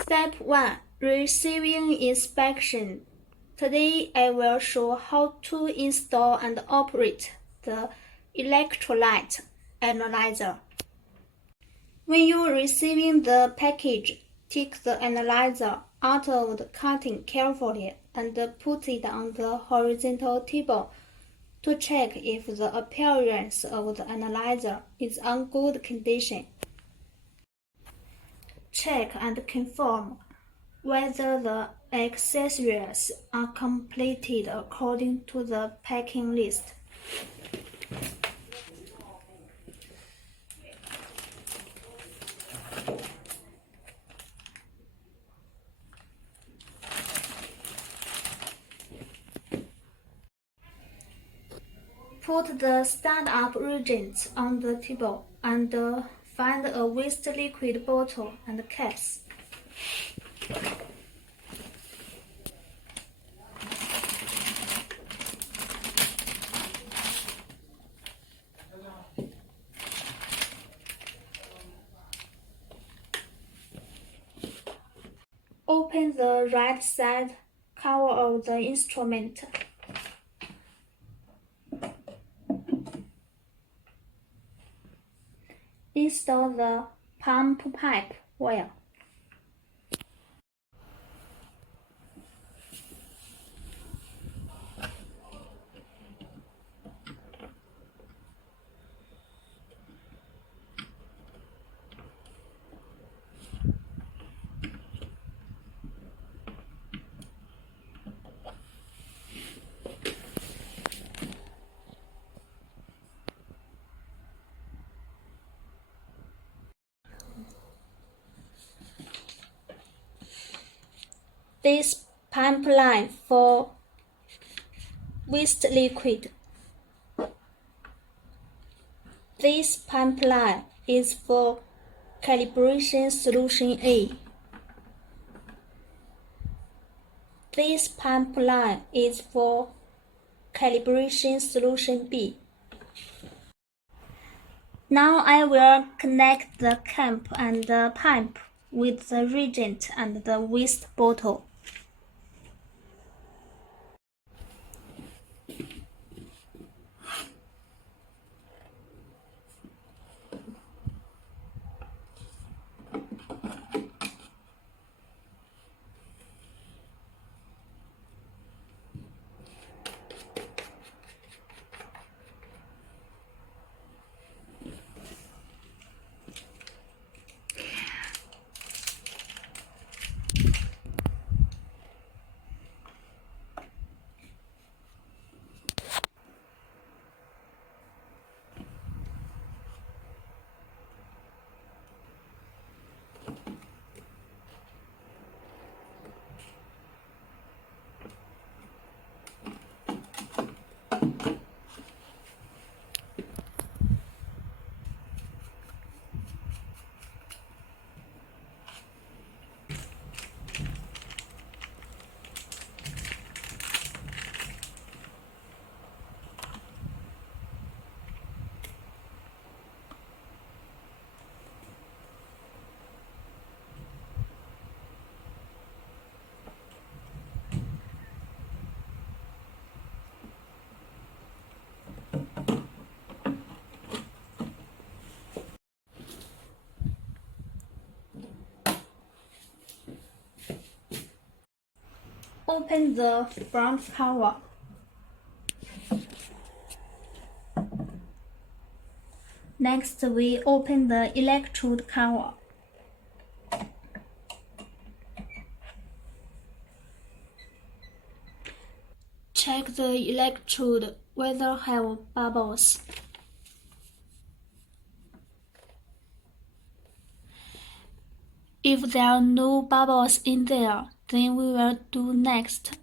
Step 1. Receiving inspection. Today I will show how to install and operate the Electrolyte analyzer. When you're receiving the package, take the analyzer out of the carton carefully and put it on the horizontal table to check if the appearance of the analyzer is on good condition. Check and confirm whether the accessories are completed according to the packing list. Put the startup reagents on the table and find a waste liquid bottle and caps. Open the right side cover of the instrument. Install the pump pipe wire. This pipeline for waste liquid. This pipeline is for calibration solution A. This pipeline is for calibration solution B. Now I will connect the cap and the pipe with the reagent and the waste bottle. Open the front cover. Next, we open the electrode cover. Check the electrode whether have bubbles. If there are no bubbles in there, then we will do next.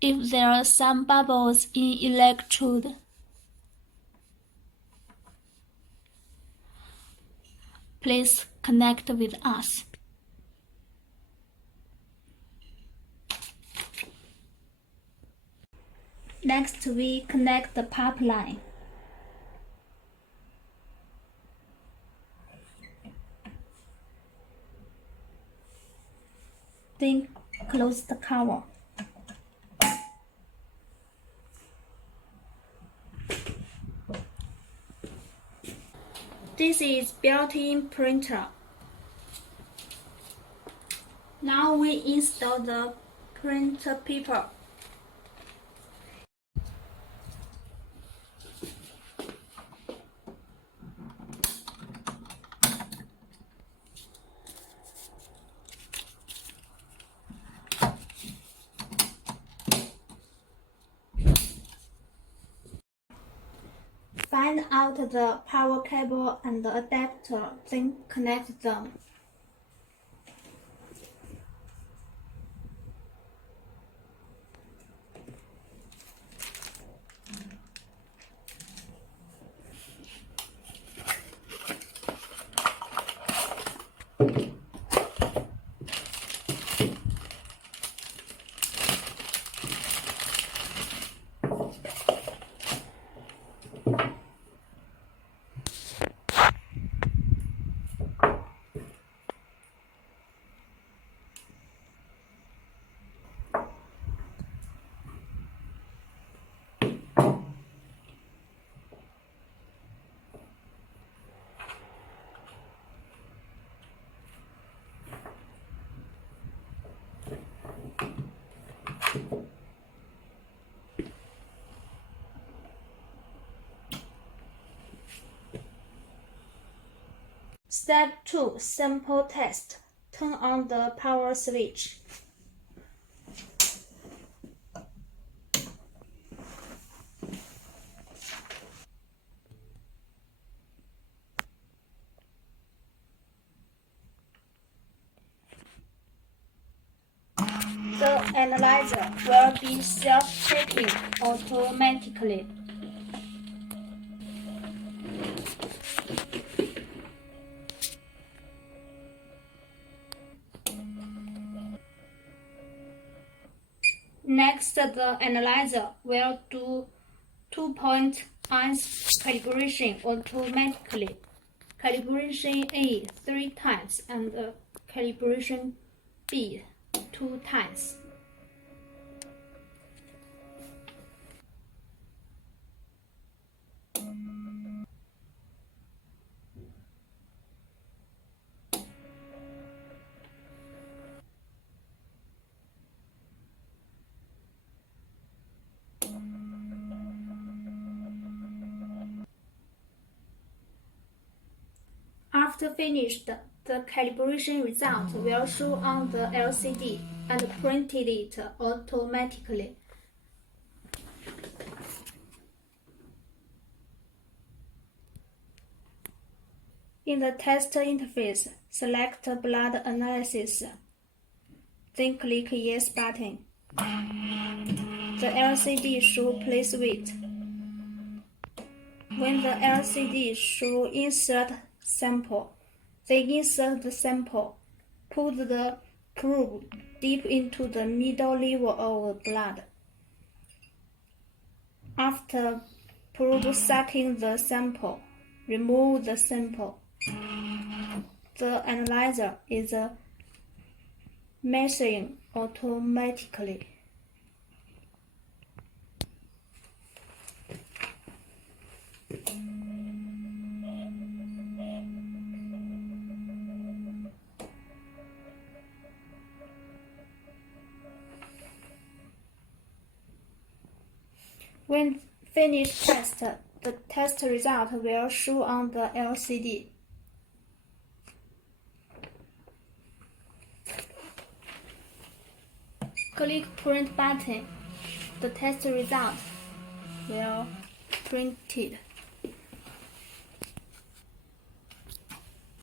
If there are some bubbles in electrode, please connect with us. Next, we connect the pipeline. Then close the cover. This is built-in printer. Now we install the printer paper. Find out the power cable and the adapter, then connect them. Step 2. Sample test. Turn on the power switch. The analyzer will be self-checking automatically. Next, the analyzer will do 2-point ice calibration automatically. Calibration A 3 times and calibration B 2 times. After finished, the calibration result will show on the LCD and printed it automatically. In the test interface, select blood analysis, then click Yes button. The LCD shows please wait. When the LCD shows insert sample, then insert the sample. Put the probe deep into the middle level of blood. After probe sucking the sample, remove the sample. The analyzer is measuring automatically. When finished test, the test result will show on the LCD. Click Print button. The test result will printed.